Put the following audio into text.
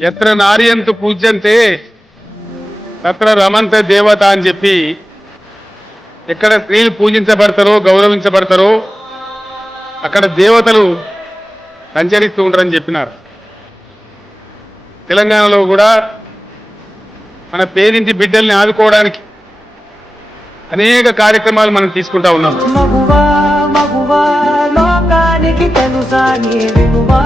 ఎత్ర నార్యంతు పూజ్యంతే తత్ర రమంత దేవత అని చెప్పి ఎక్కడ స్త్రీలు పూజించబడతారో గౌరవించబడతారో అక్కడ దేవతలు సంచరిస్తూ ఉంటారని చెప్పినారు. తెలంగాణలో కూడా మన పేరింటి బిడ్డల్ని ఆదుకోవడానికి అనేక కార్యక్రమాలు మనం తీసుకుంటా ఉన్నాం. మగువా మగువా లోకానికి తెలుసా నీ విలువా